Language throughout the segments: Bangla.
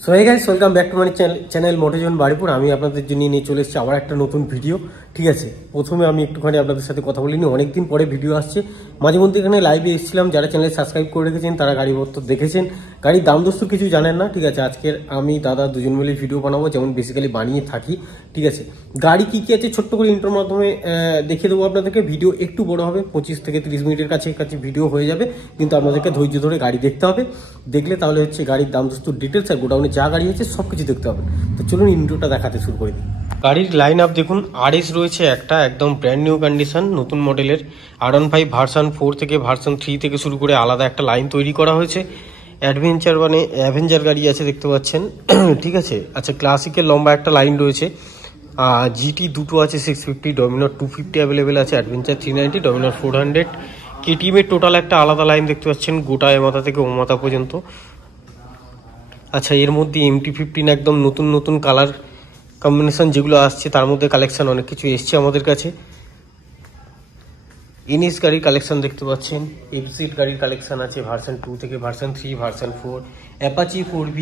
So hey guys, welcome back to my channel Motozone Baripur. আমি আপনাদের জন্য নিয়ে চলে এসেছি আবার একটা নতুন ভিডিও। ঠিক আছে, প্রথমে আমি একটুখানি আপনাদের সাথে কথা বলিনি, অনেকদিন পরে ভিডিও আসছে। মাঝে মধ্যে এখানে লাইভে এসেছিলাম, যারা চ্যানেল সাবস্ক্রাইব করে রেখেছেন তারা গাড়িপত্র দেখেছেন, গাড়ির দাম দস্তু কিছু জানেন না। ঠিক আছে, আজকের আমি দাদা দুজন মিলে ভিডিও বানাবো, যেমন বেসিক্যালি বানিয়ে থাকি। ঠিক আছে, গাড়ি কী কী আছে ছোট্ট করে ইন্ট্রোর মাধ্যমে দেখিয়ে দেবো আপনাদেরকে। ভিডিও একটু বড় হবে, 25 থেকে 30 মিনিটের কাছে ভিডিও হয়ে যাবে, কিন্তু আপনাদেরকে ধৈর্য ধরে গাড়ি দেখতে হবে। দেখলে তাহলে হচ্ছে গাড়ির দাম দস্তুর ডিটেলস আর গোডাউনে যা গাড়ি আছে সব কিছু দেখতে হবে। তো চলুন ইন্ট্রোটা দেখাতে শুরু করে দিই। গাড়ির লাইন আপ দেখুন, RS রয়েছে একটা একদম ব্র্যান্ড নিউ কন্ডিশন, নতুন মডেলের R15 ভার্সন 4 থেকে ভার্সন 3 থেকে শুরু করে আলাদা একটা লাইন তৈরি করা হয়েছে। অ্যাডভেঞ্চার মানে অ্যাভেঞ্জার গাড়ি আছে, দেখতে পাচ্ছেন। ঠিক আছে, আচ্ছা ক্লাসিকের লম্বা একটা লাইন রয়েছে। GT দুটো আছে 650, ডমিনার 250 অ্যাভেলেবেল আছে, অ্যাডভেঞ্চার 390, ডমিনার 400। KTM-এর টোটাল একটা আলাদা লাইন দেখতে পাচ্ছেন, গোটা এমাথা থেকে ওমাথা পর্যন্ত। আচ্ছা, এর মধ্যে MT-15 একদম নতুন নতুন কালার কম্বিনেশন যেগুলো আসছে, তার মধ্যে কালেকশন অনেক কিছু এসছে আমাদের কাছে। NS গাড়ির কালেকশন দেখতে পাচ্ছেন, FZ গাড়ির কালেকশন আছে ভার্সন 2 থেকে ভার্সন 3, ভার্সন 4, অ্যাপাচি 4V।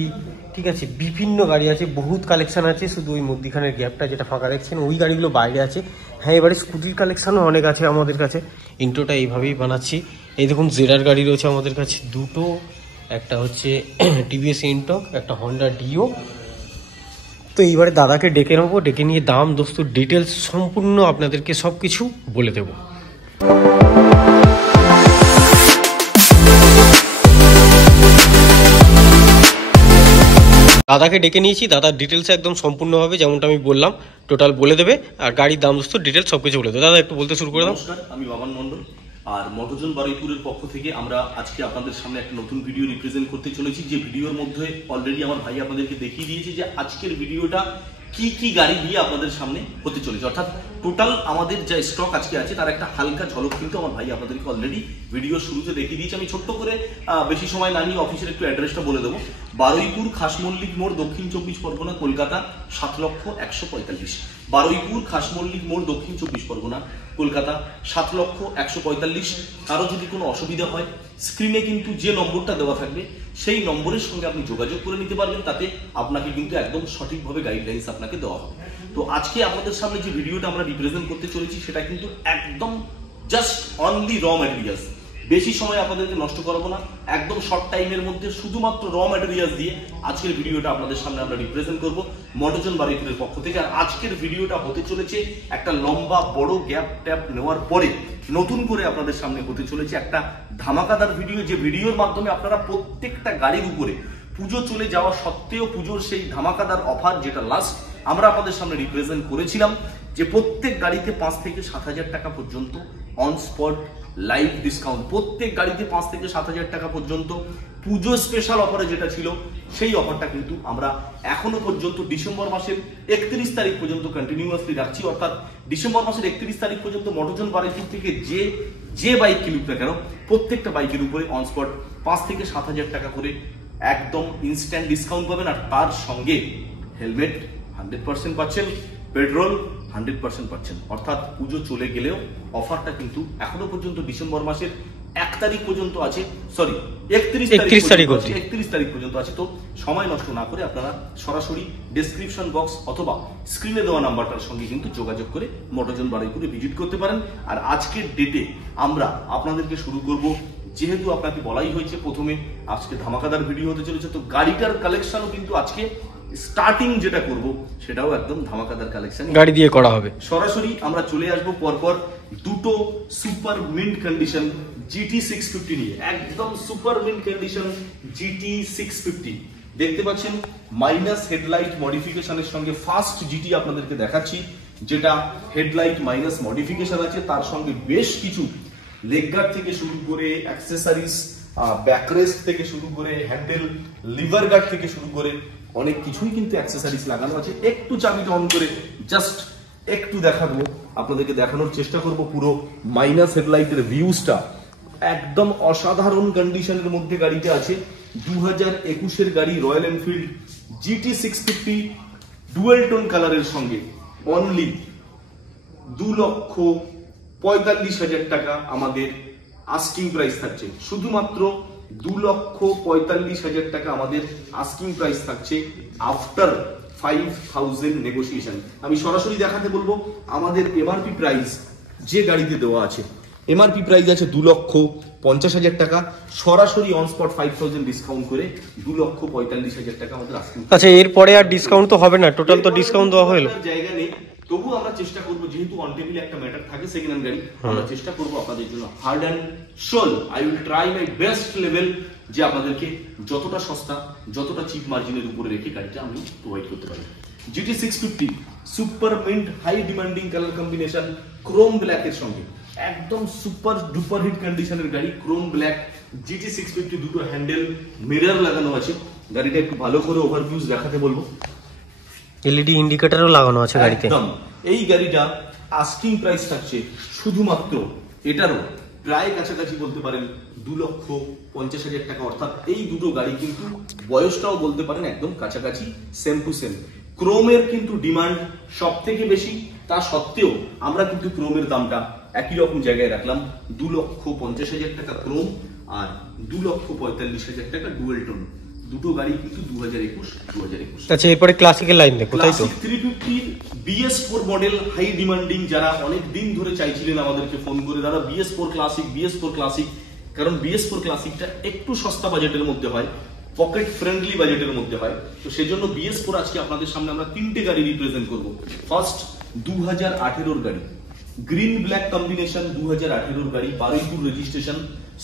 ঠিক আছে, বিভিন্ন গাড়ি আছে, বহুত কালেকশন আছে। শুধু ওই মধ্যিখানের গ্যাপটা যেটা ফাঁকা দেখছেন ওই গাড়িগুলো বাইরে আছে। হ্যাঁ, এবারে স্কুটির কালেকশনও অনেক আছে আমাদের কাছে। ইন্ট্রোটা এইভাবেই বানাচ্ছি। এই দেখুন জেডার গাড়ি রয়েছে আমাদের কাছে দুটো, একটা হচ্ছে TVS ইন্টক, একটা হন্ডা ডিও। তো এইবারে দাদাকে ডেকে নেবো, ডেকে নিয়ে দাম দস্তুর ডিটেলস সম্পূর্ণ আপনাদেরকে সব কিছু বলে দেবো। দাদাকে ডেকে নিয়েছি, দাদার ডিটেলস একদম সম্পূর্ণভাবে যেমনটা আমি বললাম টোটাল বলে দেবে, আর গাড়ির দাম দস্তুর ডিটেলস সবকিছু বলে দেবে। দাদা একটু বলতে শুরু করে দাও। নমস্কার, আমি বাবান মন্ডল, আর মোটোজন বারুইপুরের পক্ষ থেকে আমরা আজকে আপনাদের সামনে একটা নতুন ভিডিও রিপ্রেজেন্ট করতে চলেছি। যে ভিডিওর মধ্যে অলরেডি আমার ভাই আপনাদেরকে দেখিয়ে দিয়েছে যে আজকের ভিডিওটা কি কি গাড়ি দিয়ে আপনাদের সামনে হতে চলেছে, অর্থাৎ টোটাল আমাদের যা স্টক আজকে আছে তার একটা হালকা ঝলক কিন্তু আমার ভাই আপনাদেরকে অলরেডি ভিডিও শুরুতে দেখিয়ে দিয়েছে। আমি ছোট্ট করে বেশি সময় না নিয়ে অফিসের একটু অ্যাড্রেসটা বলে দেবো। বারুইপুর খাসমল্লিক মোড়, দক্ষিণ 24 পরগনা, কলকাতা 7,145। বারুইপুর খাসমল্লিক মোড়, দক্ষিণ 24 পরগনা, কলকাতা 7,145। কারো যদি কোনো অসুবিধা হয় স্ক্রিনে কিন্তু যে নম্বরটা দেওয়া থাকবে সেই নম্বরের সঙ্গে আপনি যোগাযোগ করে নিতে পারবেন, তাতে আপনাকে কিন্তু একদম সঠিকভাবে গাইডলাইন্স আপনাকে দেওয়া হবে। তো আজকে আপনাদের সামনে যে ভিডিওটা আমরা রিপ্রেজেন্ট করতে চলেছি সেটা কিন্তু একদম জাস্ট অনলি র ম্যাটেরিয়ালস। বেশি সময় আপনাদেরকে নষ্ট করাবো না, একদম শর্ট টাইমের মধ্যে শুধুমাত্র র ম্যাটেরিয়ালস দিয়ে আজকের ভিডিওটা আপনাদের সামনে আমরা রিপ্রেজেন্ট করবো মোটোজন বারুইপুরের পক্ষ থেকে। আর আজকের ভিডিওটা হতে চলেছে একটা লম্বা বড় গ্যাপ ট্যাপ নেওয়ার পরে নতুন করে আপনাদের সামনে হতে চলেছে একটা ধামাকাদার ভিডিও, যে ভিডিওর মাধ্যমে আপনারা প্রত্যেকটা গাড়ির উপরে পুজো চলে যাওয়া সত্ত্বেও পুজোর সেই ধামাকাদার অফার যেটা লাস্ট আমরা আপনাদের সামনে রিপ্রেজেন্ট করেছিলাম, যে প্রত্যেক গাড়িতে 5 থেকে 7,000 টাকা পর্যন্ত অন স্পট লাইভ ডিসকাউন্ট, প্রত্যেক গাড়িতে 5 থেকে 7,000 টাকা পর্যন্ত পুজো স্পেশাল অফারে যেটা ছিল সেই অফারটা কিন্তু আমরা এখনো পর্যন্ত ডিসেম্বর মাসের 31 তারিখ পর্যন্ত কন্টিনিউয়াসলি রাখছি। অর্থাৎ ডিসেম্বর মাসের 31 তারিখ পর্যন্ত মোটোজন বারুইপুর থেকে যে বাইক কিনুক না কেন প্রত্যেকটা বাইকের উপরে অন স্পট 5 থেকে 7,000 টাকা করে একদম ইনস্ট্যান্ট ডিসকাউন্ট পাবেন। আর তার সঙ্গে হেলমেট 100% পাচ্ছেন, পেট্রোল 100% পাচ্ছেন। অর্থাৎ পুজো চলে গেলেও অফারটা কিন্তু এখনো পর্যন্ত ডিসেম্বর মাসের 1 তারিখ পর্যন্ত আছে, সরি 31 তারিখ পর্যন্ত আছে। তো সময় নষ্ট না করে আপনারা সরাসরি ডেসক্রিপশন বক্স অথবা স্ক্রিনে দেওয়া নাম্বারটার সঙ্গে কিন্তু যোগাযোগ করে মোটোজন বারুইপুরে ভিজিট করতে পারেন। আর আজকের ডেটে আমরা আপনাদেরকে শুরু করব, যেহেতু আপনাকে বলাই হয়েছে প্রথমে আজকে ধামাকাদার ভিডিও হতে চলেছে, তো গাড়িটার কালেকশনও কিন্তু আজকে স্টার্টিং যেটা করব সেটাও একদম ধামাকাদার কালেকশন গাড়ি দিয়ে করা হবে। সরাসরি আমরা চলে আসবো পরপর দুটো সুপার মিন্ট কন্ডিশন GT 650 নিয়ে, একদম সুপার মিন্ট কন্ডিশন GT 650 দেখতে পাচ্ছেন। মাইনাস হেডলাইট মডিফিকেশনের সঙ্গে ফার্স্ট GT আপনাদেরকে দেখাচ্ছি, যেটা হেডলাইট মাইনাস মডিফিকেশন আছে, তার সঙ্গে বেশ কিছু লেগগার্ড থেকে শুরু করে অ্যাক্সেসরিজ, ব্যাকরেস্ট থেকে শুরু করে হ্যান্ডেল, লিভার গার্ড থেকে শুরু করে অনেক কিছুই কিন্তু অ্যাক্সেসরিজ লাগানো আছে। একটু চাবিটা অন করে জাস্ট একটু দেখাবো, আপনাদেরকে দেখানোর চেষ্টা করব পুরো মাইনাস হেডলাইটের ভিউজটা। একদম অসাধারণ কন্ডিশনের মধ্যে গাড়িটা আছে, 2021-এর গাড়ি, royal Enfield GT 650 dual tone কালারের সঙ্গে অনলি 2,45,000 টাকা আমাদের আস্কিং প্রাইস থাকছে। শুধুমাত্র 2,45,000 টাকা আমাদের আস্কিং প্রাইস থাকছে আফটার 5,000 নেগোসিয়েশন। আমি সরাসরি দেখাতে বলবো আমাদের এমআরপি প্রাইস যে গাড়িতে দেওয়া আছে, এমআরপি প্রাইস আছে 2,50,000 টাকা, সরাসরি অন স্পট 5,000 ডিসকাউন্ট করে 2,45,000 টাকা আমাদের আস্কিং। আচ্ছা, এরপরে আর ডিসকাউন্ট তো হবে না, টোটাল তো ডিসকাউন্ট দেওয়া হলো। জায়গা নেই, তবু আমরা চেষ্টা করবো, যেহেতু অন টেবিলে একটা ম্যাটার থাকে সেকেন্ড হ্যান্ড গাড়ি, আমরা চেষ্টা করবো আপনাদের জন্য heart and soul, I will try my best level, যে আপনাদেরকে যতটা সস্তা, যতটা চিপ মার্জিনের উপরে রেখে গাড়িটা আমি প্রোভাইড করতে পারি। GT 650 super mint high demanding colour combination chrome black এর সঙ্গে, একদম সুপার ডুপার হিট কন্ডিশনের গাড়ি, ক্রোম ব্ল্যাক GT 650, দুটো হ্যান্ডেল মিরর লাগানো আছে। গাড়িটা একটু ভালো করে ওভারভিউজ দেখাতে বলবো। এলইডি ইন্ডিকেটরও লাগানো আছে গাড়িতে। একদম। এই গাড়িটা আস্কিং প্রাইস থাকছে শুধুমাত্র এটারও প্রায় কাছাকাছি বলতে পারেন 2,50,000 টাকা, অর্থাৎ এই দুটো গাড়ি কিন্তু বয়সটাও বলতে পারেন একদম কাছাকাছি, সেম টু সেম। ক্রোমের কিন্তু ডিমান্ড সব থেকে বেশি, তা সত্ত্বেও আমরা কিন্তু ক্রোমের দামটা একই রকম জায়গায় রাখলাম, 2,50,000 টাকা ক্রোম আর 2,45,000 টাকা ডুয়েল টোন। দুটো গাড়ি কিন্তু 2021। আচ্ছা, এরপরে ক্লাসিকের লাইন দেখো, তাই তো? 350 BS4 মডেল হাই ডিমান্ডিং, যারা অনেক দিন ধরে চাইছিলেন আমাদেরকে ফোন করে, দাদা BS4 ক্লাসিক, কারণ BS4 ক্লাসিকটা একটু সস্তা বাজেটের মধ্যে হয়, পকেট ফ্রেন্ডলি বাজেটের মধ্যে হয়, তো সেজন্য BS4 আজকে আপনাদের সামনে আমরা তিনটে গাড়ি রিপ্রেজেন্ট করব। ফার্স্ট 2018 গাড়ি, গ্রিন ব্ল্যাক কম্বিনেশন, 2018 গাড়ি, বারুইপুর রেজিস্ট্রেশন,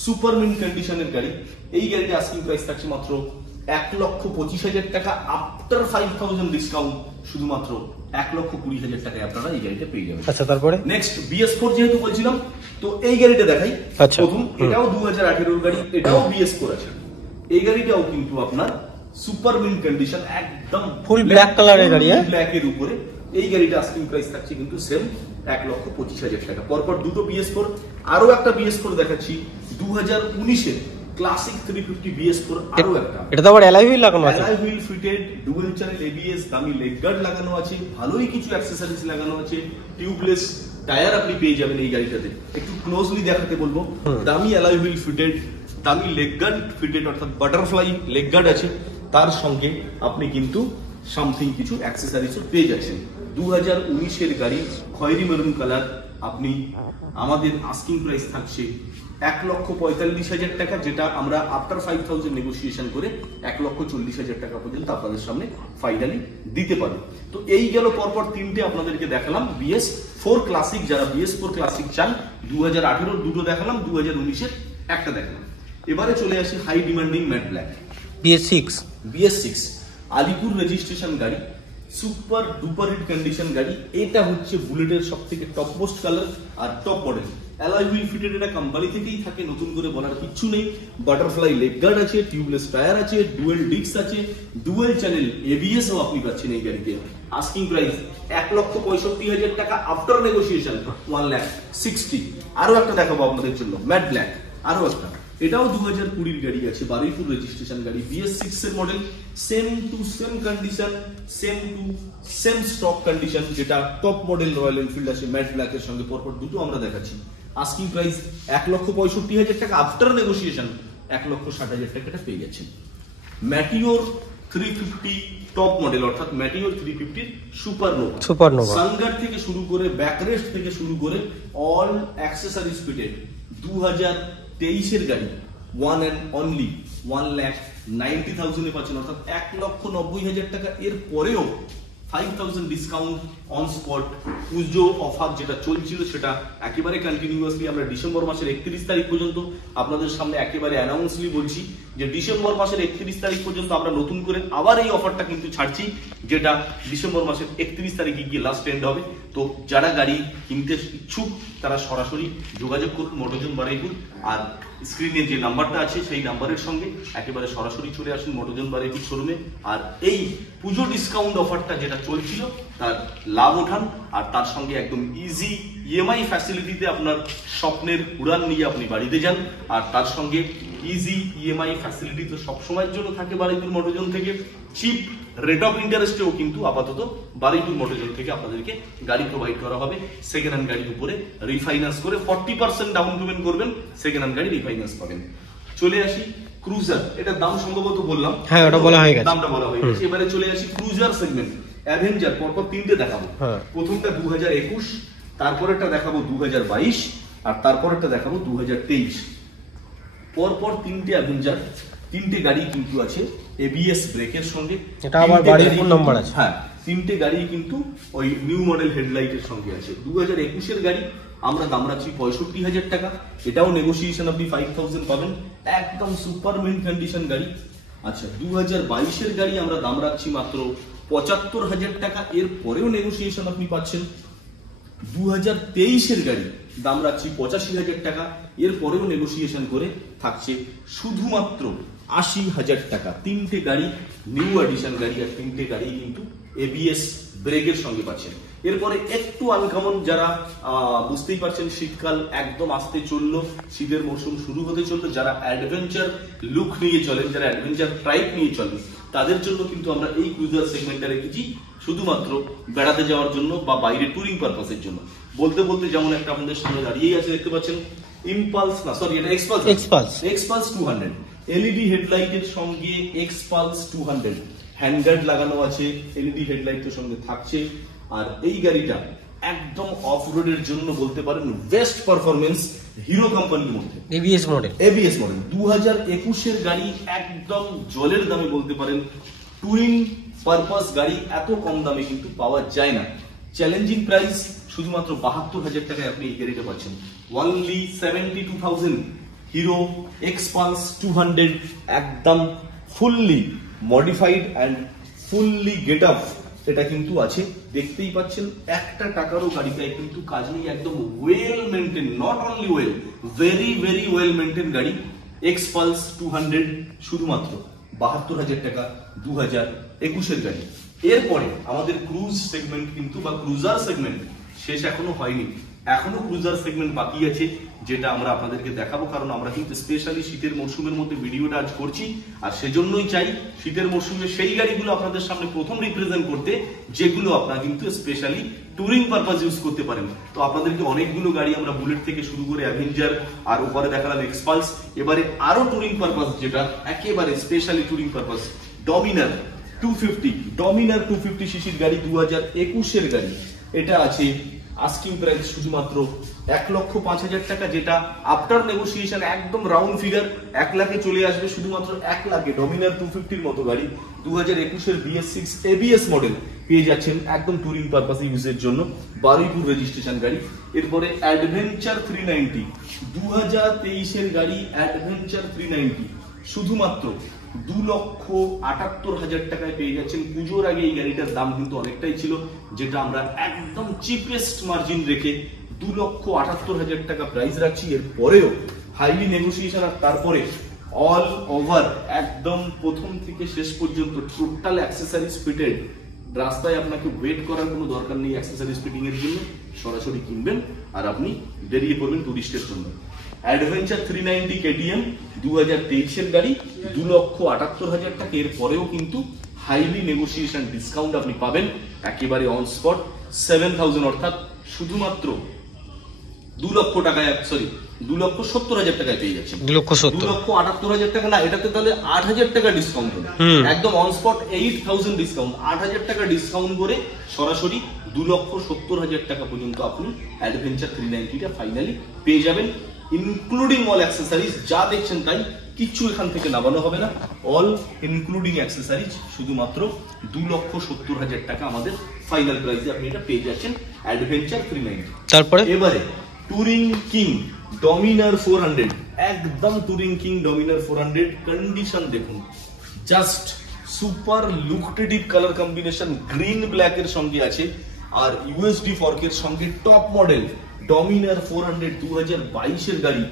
সুপার মিন্ট কন্ডিশনের গাড়ি। এই গাড়িটা আস্কিং প্রাইস থাকছে মাত্র 1,25,000 টাকা, আফটার 5,000 ডিসকাউন্ট শুধুমাত্র 1,20,000 টাকায় আপনারা এই গাড়িটা পেয়ে যাবেন। আচ্ছা, তারপরে নেক্সট BS4 যেহেতু বলছিলাম, তো এই গাড়িটা দেখাই। আচ্ছা, প্রথম এটাও 2018 গাড়ি, এটাও BS4 আছে। এই গাড়িটাও কিন্তু আপনার সুপার মিন্ট কন্ডিশন, একদম ফুল ব্ল্যাক কালারের গাড়ি, ব্ল্যাক এর উপরে। এই গাড়িটা আস্কিং প্রাইস থাকছে কিন্তু সেম 1,25,000 টাকা। পরপর দুটো BS4, আরো একটা BS4 দেখাচ্ছি 2019-এর ক্লাসিক 350 BS4, আরো একটা। এটা তো আবার অ্যালয় হুইল লাগানো আছে, alloy wheel fitted, dual channel ABS, দামি লেগ গার্ড লাগানো আছে, ভালোই কিছু অ্যাকসেসরিজ লাগানো আছে, টিউবলেস টায়ার আপনি পেয়ে যাবেন এই গাড়িটাতে। একটু ক্লোজলি দেখাতে বলবো, দামি অ্যালয় হুইল ফিটেড, দামি লেগ গার্ড ফিটেড, অর্থাৎ বাটারফ্লাই লেগ গার্ড আছে, তার সঙ্গে আপনি কিন্তু সামথিং কিছু অ্যাকসেসরিজও পেয়ে যাচ্ছেন। 2019-এর গাড়ি, খয়েরি মেরুন কালার, আপনি আমাদের আস্কিং প্রাইস থাকছে 1,45,000 টাকা, যেটা আমরা আফটার 5,000 নেগোসিয়েশন করে 1,40,000 টাকা পর্যন্ত আপনাদের সামনে ফাইনালি দিতে পারি। তো এই গেল পরপর তিনটে আপনাদেরকে দেখালাম BS4 ক্লাসিক, যারা BS4 ক্লাসিক চান। 2018-র দুটো দেখালাম, 2019-এর একটা দেখালাম। এবারে চলে আসি high demanding matte black BS6 Alipur registration গাড়ি, সুপার ডুপার হিট কন্ডিশন গাড়ি। এটা হচ্ছে বুলেটের সব থেকে টপ মোস্ট কালার আর top model. Alloy wheel fitted, এটা কোম্পানি থেকেই থাকে, নতুন করে বলার কিচ্ছু নেই। বাটারফ্লাই লেগ গার্ড আছে, টিউবলেস টায়ার আছে, ডুয়েল ডিস্ক আছে, ডুয়েল চ্যানেল ABS ও আপনি পাচ্ছেন এই গাড়িতে। আস্কিং প্রাইস 1,65,000 টাকা, আফটার নেগোসিয়েশন 1,60,000। আরো একটা দেখাবো আপনাদের জন্য ম্যাট ব্ল্যাক, আরো একটা, এটাও 2020-এর গাড়ি আছে, বারুইপুর রেজিস্ট্রেশন গাড়ি, BS6 এর model, same to same condition, same to same stock condition, যেটা টপ মডেল রয়্যাল এনফিল্ড আছে ম্যাট ব্ল্যাক এর সঙ্গে। পরপর দুটো আমরা দেখাচ্ছি। আস্কিং প্রাইস 1,65,000 টাকা, আফটার নেগোসিয়েশন 1,60,000 টাকাটা পেয়ে যাচ্ছেন। ম্যাটিওর 350 টপ মডেল, অর্থাৎ ম্যাটিওর 350 সুপারনোভা, সানগার্ড থেকে শুরু করে, ব্যাকরেস্ট থেকে শুরু করে, অল অ্যাক্সেসরিজ ফিটেড। 2023-এর গাড়ি, ওয়ান অ্যান্ড অনলি 1,90,000-এ পাচ্ছেন, অর্থাৎ 1,90,000 টাকা। এর পরেও 5,000 discount on spot Puja offer যেটা চলছিল, সেটা একেবারে কন্টিনিউয়াসলি আমরা ডিসেম্বর মাসের 31 তারিখ পর্যন্ত আপনাদের সামনে একেবারে অ্যানাউন্সলি বলছি যে ডিসেম্বর মাসের 31 তারিখ পর্যন্ত আমরা নতুন করে আবার এই অফারটা কিন্তু ছাড়ছি, যেটা ডিসেম্বর মাসের 31 তারিখে গিয়ে লাস্ট এন্ড হবে। তো যারা গাড়ি কিনতে ইচ্ছুক তারা সরাসরি যোগাযোগ করুন মোটরজন বারুইপুর, আর স্ক্রিনে যে নাম্বারটা আছে সেই নাম্বারের সঙ্গে একেবারে সরাসরি চলে আসুন মোটরজন বারুইপুর শোরুমে। আর এই পুজো ডিসকাউন্ট অফারটা যেটা চলছিল তার লাভ ওঠান, আর তার সঙ্গে একদম ইজি EMI ফ্যাসিলিটিতে আপনার স্বপ্নের উড়ান নিয়ে আপনি বাড়িতে যান। আর তার সঙ্গে ইজি EMI ফ্যাসিলিটি তো সবসময়ের জন্য থাকে বারুইপুর মোটরজন থেকে। চিপ রেট অফ ইন্টারেস্টেও কিন্তু আপাতত বারুইপুর মোটরজন থেকে আপনাদেরকে গাড়ি প্রোভাইড করা হবে। সেকেন্ড হ্যান্ড গাড়ির উপরে রিফাইন্যান্স করে 40% ডাউন পেমেন্ট করবেন, সেকেন্ড হ্যান্ড গাড়ি রিফাইন্যান্স পাবেন। চলে আসি ক্রুজার, এটার দাম সম্ভবত বললাম, হ্যাঁ ওটা বলা হয়ে গেছে, দামটা বলা হয়ে গেছে। এবারে চলে আসি ক্রুজার সেগমেন্ট। অ্যাভেঞ্জার পরপর তিনটে দেখাবো, প্রথমটা 2021, তারপরেরটা দেখাবো 2022, আর তারপরেরটা দেখাবো 2023। পরপর তিনটে অ্যাভেঞ্জার, তিনটে গাড়ি কিন্তু আছে এবিএস ব্রেকের সঙ্গে। এটা আবার গাড়ির ফোন নাম্বার আছে। হ্যাঁ, তিনটে গাড়ি কিন্তু ওই নিউ মডেল হেডলাইটের সঙ্গে আছে। 2021 এর গাড়ি আমরা দাম রাখছি 65,000 টাকা, এটাও নেগোসিয়েশন আপনি 5,000 পাবেন, একদম সুপার মিন্ট কন্ডিশন গাড়ি। আচ্ছা, 2022 এর গাড়ি আমরা দাম রাখছি মাত্র 75,000 টাকা, এর পরেও নেগোসিয়েশন আপনি পাচ্ছেন। 2023 এর গাড়ি দাম রাখছি 85,000 টাকা, এর পরেও নেগোসিয়েশন করে থাকছে শুধুমাত্র 80,000 টাকা। তিনটে গাড়ি নিউ এডিশন গাড়ি, আর তিনটে গাড়ি কিন্তু এবিএস ব্রেকের সঙ্গে পাচ্ছেন। এরপরে একটু আনকমন, যারা বুঝতেই পারছেন শীতকাল একদম আসতে চললো, শীতের মৌসুম শুরু হতে চললো, যারা অ্যাডভেঞ্চার লুক নিয়ে চলেন, যারা অ্যাডভেঞ্চার টাইপ নিয়ে চলেন, তাদের জন্য কিন্তু আমরা এই ক্রুজার সেগমেন্টটা রেখেছি শুধুমাত্র বেড়াতে যাওয়ার জন্য বা বাইরে টুরিং পারপাসের জন্য। বলতে বলতে যেমন একটা আমাদের সামনে দাঁড়িয়েই আছে, দেখতে পাচ্ছেন ইম্পালস, না সরি এটা এক্সপালস 200, এলইডি হেডলাইটের সঙ্গে এক্সপালস 200, হ্যান্ডগার্ড লাগানো আছে, এলইডি হেডলাইটের সঙ্গে থাকছে। আর এই গাড়িটা একদম অফ রোডের জন্য বলতে পারেন বেস্ট পারফরমেন্স হিরো কোম্পানির মধ্যে, এবিএস মডেল 2021 এর গাড়ি, একদম জলের দামে বলতে পারেন টুরিং পারপাস গাড়ি এত কম দামে কিন্তু পাওয়া যায় না। চ্যালেঞ্জিং প্রাইস শুধুমাত্র 72,000 টাকায় আপনি এই গাড়িটা পাচ্ছেন, অনলি 72,000। হিরো এক্সপালস 200, একদম fully modified and fully get up এটা কিন্তু আছে, দেখতেই পাচ্ছেন একটা টাকারও গাড়িটায় কিন্তু কাজ নেই, একদম well maintain, not only well, very very well maintain গাড়ি। এক্সপালস 200 শুধুমাত্র 72,000 টাকা, 2021 এর গাড়ি। এরপরে আমাদের ক্রুজ সেগমেন্ট কিন্তু বা ক্রুজার সেগমেন্ট শেষ এখনো হয়নি, এখনো ক্রুজার সেগমেন্ট বাকি আছে, যেটা আমরা আপনাদেরকে দেখাবো। কারণ আমরা কিন্তু স্পেশালি শীতের মরশুমের মধ্যে ভিডিওটা আজ করছি, আর সেজন্যই চাই শীতের মরশুমে সেই গাড়িগুলো আপনাদের সামনে প্রথম রিপ্রেজেন্ট করতে, যেগুলো আপনারা কিন্তু স্পেশালি টুরিং পারপাস ইউজ করতে পারেন। তো আপনাদেরকে অনেকগুলো গাড়ি আমরা বুলেট থেকে শুরু করে অ্যাভেঞ্জার, আর উপরে দেখালাম এক্সপালস, এবারে আরো টুরিং পারপাস, যেটা একেবারে স্পেশালি টুরিং পারপাস, ডমিনার 250 সিসির গাড়ি, 2021 এর গাড়ি। এটা আছে আস্কিং প্রাইস শুধুমাত্র 1,05,000 টাকা, যেটা আফটার নেগোসিয়েশন একদম রাউন্ড ফিগার 1 লাখে চলে আসবে, শুধুমাত্র 1 লাখে ডমিনার 250 মতো গাড়ি 2021 এর BS6 ABS মডেল পেয়ে যাচ্ছেন একদম টুরিং পারপাস ইউজের জন্য, বারুইপুর রেজিস্ট্রেশন গাড়ি। এরপরে অ্যাডভেঞ্চার 390, 2023 এর গাড়ি অ্যাডভেঞ্চার 390 শুধুমাত্র 2,78,000 টাকায় পেয়ে যাচ্ছেন। পুজোর আগে এই গাড়িটার দাম কিন্তু অনেকটাই ছিল, যেটা আমরা একদম চিপেস্ট মার্জিন রেখে 2,78,000 টাকা প্রাইস রাখছি। এর পরেও হাইলি নেগোসিয়েশন, আর তারপরে অল ওভার একদম প্রথম থেকে শেষ পর্যন্ত টোটাল অ্যাক্সেসরিজ ফিটেড, রাস্তায় আপনাকে ওয়েট করার কোনো দরকার নেই অ্যাক্সেসরিজ ফিটিং এর জন্য, সরাসরি কিনবেন আর আপনি বেরিয়ে পড়বেন টুরিস্টের জন্য। অ্যাডভেঞ্চার 390 KTM 2023 এর গাড়ি 2,78,000 টাকা, এর পরেও কিন্তু হাইলি নেগোসিয়েশন ডিসকাউন্ট আপনি পাবেন একেবারে অন স্পট 7,000, অর্থাৎ শুধুমাত্র 2 লক্ষ টাকায়, সরি 2,70,000 টাকায় পেয়ে যাচ্ছেন। 2,78,000 টাকা না, এটাতে তাহলে 8,000 টাকা ডিসকাউন্ট হবে, একদম অন স্পট 8,000 ডিসকাউন্ট, 8,000 টাকা ডিসকাউন্ট করে সরাসরি 2,70,000 টাকা পর্যন্ত আপনি অ্যাডভেঞ্চার 390টা ফাইনালি পেয়ে যাবেন, ইনক্লুডিং অল অ্যাক্সেসরিজ। যা দেখছেন তাই, কিচ্ছু এখান থেকে নামানো হবে না, অল ইনক্লুডিং অ্যাক্সেসরিজ, শুধুমাত্র 2,70,000 টাকা আমাদের ফাইনাল প্রাইসে আপনি এটা পেয়ে যাচ্ছেন অ্যাডভেঞ্চার 390। তারপরে এবারে টুরিং কিং ডমিনার 400, একদম টুরিং কিং ডমিনার 400 কন্ডিশন দেখুন, just super lucrative colour combination, green black এর সঙ্গে আছে, আর ইউএসডি ফর্কের সঙ্গে টপ মডেল ডমিনার 400 2022 এর গাড়ি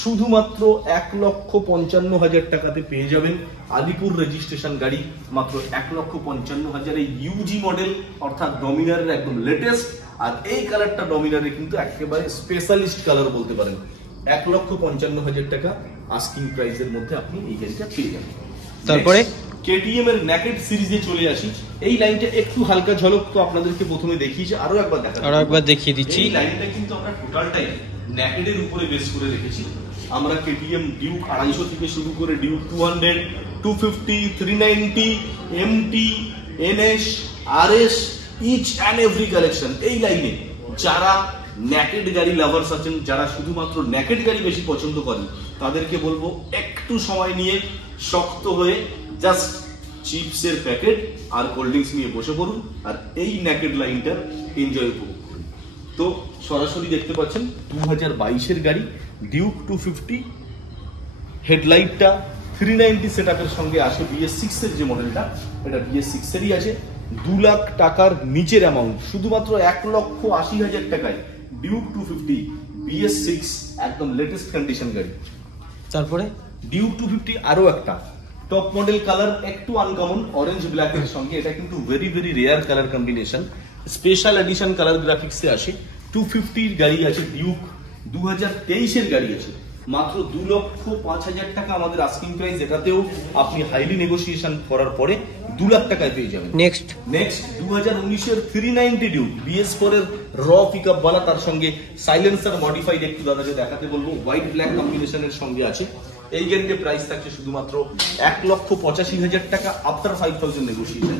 শুধুমাত্র 1,55,000 টাকাতে পেয়ে যাবেন। আলিপুর রেজিস্ট্রেশন গাড়ি, মাত্র 1,55,000 ইউজি মডেল, অর্থাৎ ডমিনারের একদম লেটেস্ট, আর এই কালারটা ডমিনারের কিন্তু একেবারে স্পেশালিস্ট কালার বলতে পারেন। 1,55,000 টাকা আস্কিং প্রাইসের মধ্যে আপনি এই গাড়িটা পেয়ে যাবেন। তারপরে কেটিএম এর নেকেড সিরিজে চলে আসি, এই লাইনটা একটু হালকা ঝলক তো আপনাদেরকে প্রথমে দেখিয়েছি, আরো একবার দেখিয়ে দিচ্ছি। এই লাইনটা কিন্তু আমরা টোটালটাই নেকেডের উপরে বেস করে রেখেছি। আমরা কেটিএম ডিউক 250 থেকে শুরু করে Duke 200, 250, 390, MT, NS, RS, each and every collection. এই লাইনে যারা ন্যাকেড গাড়ি লাভার্স আছেন, যারা শুধুমাত্র ন্যাকেড গাড়ি বেশি পছন্দ করেন, তাদেরকে বলবো একটু সময় নিয়ে শক্ত হয়ে জাস্ট চিপসের প্যাকেট আর কোল্ড ড্রিঙ্কস নিয়ে বসে পড়ুন আর এই ন্যাকেড লাইনটার এনজয় উপভোগ করুন। তো সরাসরি দেখতে পাচ্ছেন 2022-এর গাড়ি ডিউক 250, হেডলাইটটা 390 সেটআপের সঙ্গে আসে। BS6 এর যে মডেলটা, এটা BS6 এরই আছে। 2 লাখ টাকার নিচের অ্যামাউন্ট, শুধুমাত্র 1,80,000 টাকায় ডিউক 250 BS6, একদম লেটেস্ট কন্ডিশন গাড়ি। তারপরে ডিউক 250 আরো একটা টপ মডেল কালার, একটু আনকমন, অরেঞ্জ ব্ল্যাক এর সঙ্গে। এটা কিন্তু very very rare colour combination, special edition colour গ্রাফিক্সে আসে। 250 গাড়ি আছে ডিউক, 2023-এর গাড়ি আছে, মাত্র 2,05,000 টাকা আমাদের আস্কিং প্রাইস। এটাতেও আপনি হাইলি নেগোসিয়েশন করার পরে 2 লাখ টাকায় পেয়ে যাবেন। নেক্সট 2019-এর 390 ডিউক BS4 এর র পিকআপ বালা, তার সঙ্গে সাইলেন্সার মডিফাইড, একটু দাদাকে দেখাতে বলবো, হোয়াইট ব্ল্যাক কম্বিনেশনের সঙ্গে আছে। এই গাড়িতে প্রাইস থাকছে শুধুমাত্র 1,85,000 টাকা আফটার 5,000 নেগোসিয়েশন।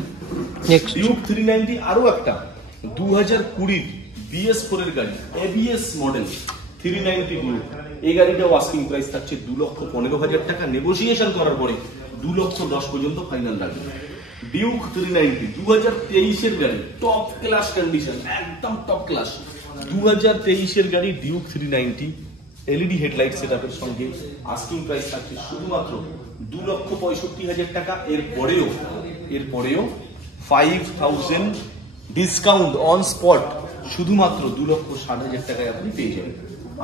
নেক্সট ডিউক 390 আরো একটা 2020 BS4 এর গাড়ি, ABS মডেল 390 ডিউক। এই গাড়িটাও আস্কিং প্রাইস থাকছে 2,15,000 টাকা, নেগোসিয়েশন করার পরে 2,10,00,000 পর্যন্ত ফাইনাল রাখবে। ডিউক 390 2023-এর গাড়ি, টপ ক্লাস কন্ডিশন, একদম টপ ক্লাস। 2023-এর গাড়ি ডিউক 390 LED হেডলাইট সেটআপের সঙ্গে আস্কিং প্রাইস থাকছে শুধুমাত্র 2,65,000 টাকা। এরপরেও 5,000 ডিসকাউন্ট অন স্পট, শুধুমাত্র 2,60,000 টাকায় আপনি পেয়ে যাবেন।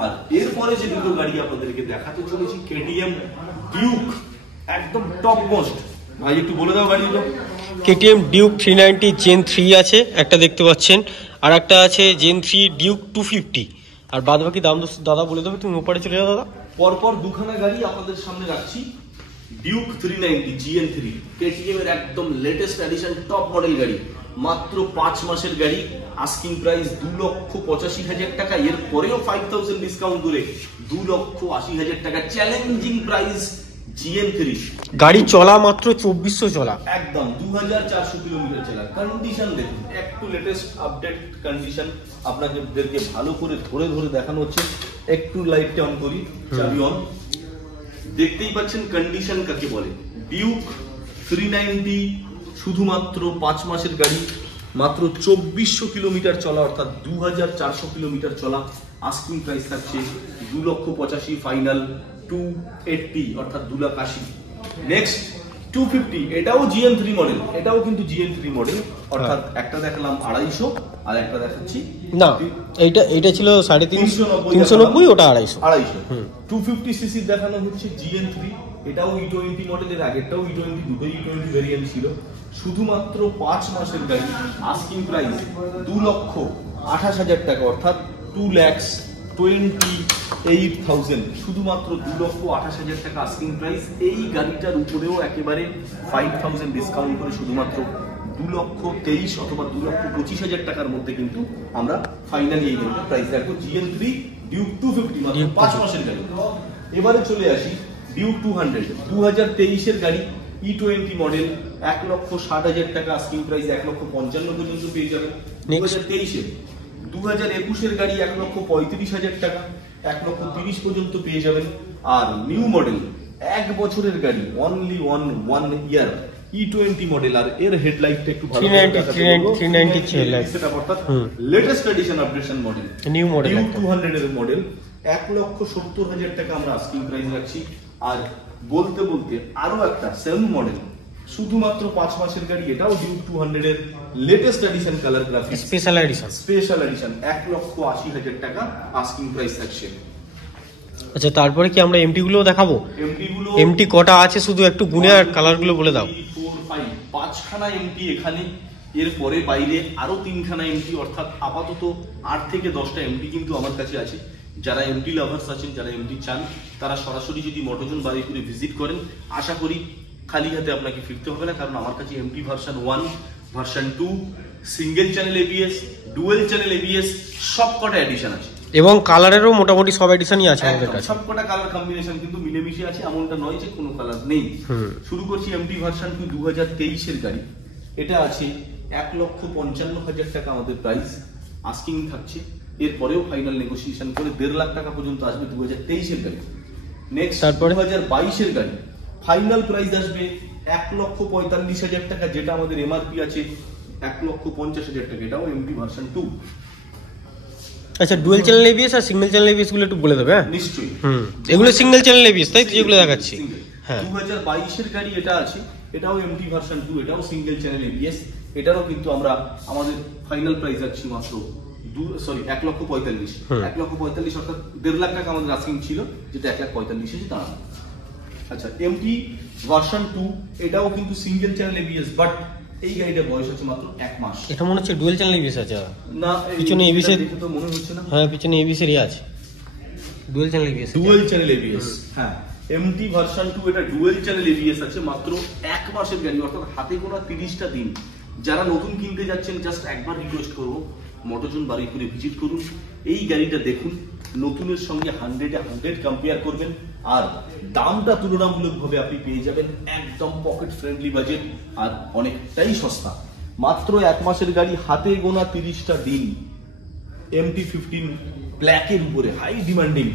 আর এরপরে যে দুটো গাড়ি আপনাদেরকে দেখাতে চলেছি, কেটিএম ডিউক, একদম টপ মোস্ট। ভাই একটু বলে দাও গাড়িগুলো। কেটিএম ডিউক 390 জেন 3 আছে একটা, দেখতে পাচ্ছেন, আর একটা আছে জেন 3 ডিউক 250। আর বাদ বাকি দাম দাদা বলে দেবে, তুমি ওপারে চলে যাও দাদা। পরপর দুখানা গাড়ি আপনাদের সামনে রাখছি। ডিউক 390 GN3, কেটিএম এর একদম লেটেস্ট এডিশন টপ মডেল গাড়ি, মাত্র 5 মাসের গাড়ি, আস্কিং প্রাইস 2,85,000 টাকা। এর পরেও 5,000 ডিসকাউন্ট করে 2,80,000 টাকা চ্যালেঞ্জিং প্রাইস। GN3 গাড়ি চলা মাত্র 2400 চলা, একদম 2,400 কিলোমিটার চলা। কন্ডিশন দেখুন, একটু লেটেস্ট আপডেট কন্ডিশন আপনাদেরকে ভালো করে ধরে ধরে দেখানো হচ্ছে। একটু লাইটটা অন করি, চাবি অন, দেখতেই পাচ্ছেন কন্ডিশন কাকে বলে। ডিউক 390 শুধুমাত্র 5 মাসের গাড়ি, মাত্র 2400 কিলোমিটার চলা, অর্থাৎ 2,400 কিলোমিটার চলা। আস্কিং প্রাইস থাকছে 2,85,000, ফাইনাল 280, অর্থাৎ 2,80,000। নেক্সট 250, এটাও GN3 মডেল, এটাও কিন্তু GN3 মডেল, অর্থাৎ একটা দেখালাম 250 আর একটা দেখাচ্ছি না, এইটা ছিল 390, ওটা 250। 250 সিসি দেখানো হচ্ছে GN3, এটাও E20 মডেলের, আগেরটাও E20, দুটোই E20 ভেরিয়েন্ট ছিল। শুধুমাত্র 5 মাসের গাড়ি, আস্কিং প্রাইস 2,28,000 টাকা, অর্থাৎ 2,28,000, শুধুমাত্র 2,28,000 টাকা আস্কিং প্রাইস। এই গাড়িটার উপরেও একেবারে 5,000 ডিসকাউন্ট করে শুধুমাত্র 2,23,000 অথবা 2,25,000 টাকার মধ্যে কিন্তু আমরা ফাইনালি এই গাড়িটার প্রাইস রাখবো। GN3 ডিউক 250, মাত্র 5 মাসের গাড়ি। এবারে চলে আসি ডিউক 200, 2023-এর গাড়ি, E20 মডেল, 1,60,000 টাকা আস্কিং প্রাইস, 1,55,000 পর্যন্ত পেয়ে যাবেন। 2021-এর গাড়ি 1,35,000 টাকা, 1,30,000 পর্যন্ত পেয়ে যাবেন। আর নিউ মডেল 1 বছরের গাড়ি, অনলি 1 ইয়ার, E20 মডেল, আর এর হেডলাইটটা একটু ভালো 390 সেটা, অর্থাৎ latest addition updation model, new model, Duke 200 এর মডেল, 1,70,000 টাকা আমরা আস্কিং প্রাইস রাখছি। আর বলতে বলতে আরো একটা সেম মডেল, শুধুমাত্র 5 মাসের গাড়ি, এটাও ডিউক 200 এর latest addition colour graphics, special edition, 1,80,000 টাকা আস্কিং প্রাইস থাকছে। আচ্ছা, তারপরে কি আমরা এমটি গুলো দেখাবো? এমটি কটা আছে শুধু একটু গুনে আর কালার গুলো বলে দাও। 5খানা এমটি এখানে, এরপরে বাইরে আরো 3খানা এমটি, অর্থাৎ আপাতত 8 থেকে 10টা এমটি কিন্তু আমার কাছে আছে। যারা এমটি লাভার্স আছেন, যারা এমটি চান, তারা সরাসরি যদি মোটরজন বারুইপুরে ভিজিট করেন, আশা করি খালি হাতে আপনাকে ফিরতে হবে না, কারণ আমার কাছে MT version 1, version 2, single channel ABS, dual channel ABS, সব কটা এডিশন আছে। এবং কালারেরও মোটামুটি সব এডিশনই আছে আমাদের কাছে। সবকটা কালার কম্বিনেশন কিন্তু মিলেমিশে আছে, এমনটা নয় যে কোনো কালার নেই। শুরু করছি এমটি ভার্সন 2 2023 গাড়ি। এটা আছে 1,55,000 টাকা আমাদের প্রাইস, আস্কিং থাকছে। এরপরেও ফাইনাল নেগোসিয়েশন করে 1.5 লাখ টাকা পর্যন্ত আসবে 2023 গাড়ি। নেক্সট 2022 গাড়ি, ফাইনাল প্রাইস আসবে 1,45,000 টাকা, যেটা আমাদের এমআরপি আছে 1,50,000 টাকা। এটাও এমটি ভার্সন 2। আচ্ছা, ডুয়াল চ্যানেল এবিএস আর সিঙ্গেল চ্যানেল এবিএস গুলো একটু বলে দেবে। হ্যাঁ নিশ্চয়ই, এগুলো সিঙ্গেল চ্যানেল এবিএস তাই যেগুলো দেখাচ্ছি। হ্যাঁ, 2022 গাড়ি এটা আছে, এটাও এমটি ভার্সন 2, এটাও সিঙ্গেল চ্যানেল এবিএস। এটারও কিন্তু আমরা আমাদের ফাইনাল প্রাইস রাখছি মাত্র 1,45,000। 1,45,000 অর্থাৎ 1.5 লাখ টাকা আমাদের আস্কিং ছিল, যেটা 1,45,000 এসে দাঁড়ানো। আচ্ছা, এমটি ভার্সন 2 এটাও কিন্তু সিঙ্গেল চ্যানেল এবিএস, বাট এই গাড়িটার বয়স আছে মাত্র 1 মাস। এটা মনে হচ্ছে ডুয়াল চ্যানেল এবিএস আছে না, পিছনে এবিএস এর দেখে তো মনে হচ্ছে না। হ্যাঁ, পিছনে এবিএস এর আছে, dual channel ABS. Dual channel ABS, হ্যাঁ, এমটি ভার্সন 2 এটা ডুয়াল চ্যানেল এবিএস আছে, মাত্র 1 মাসের গাড়ি, অর্থাৎ হাতে গোনা 30টা দিন। যারা নতুন কিনতে যাচ্ছেন, জাস্ট একবার রিকোয়েস্ট করবো, মোটরজন বারুইপুরে ভিজিট করুন, এই গাড়িটা দেখুন, নতুনের সঙ্গে 100 কম্পেয়ার করবেন, আর দামটা তুলনামূলকভাবে আপনি পেয়ে যাবেন একদম পকেট ফ্রেন্ডলি বাজেট, আর অনেকটাই সস্তা। মাত্র 1 মাসের গাড়ি, হাতে গোনা 30টা দিন, MT-15 ব্ল্যাকের উপরে হাই ডিমান্ডিং,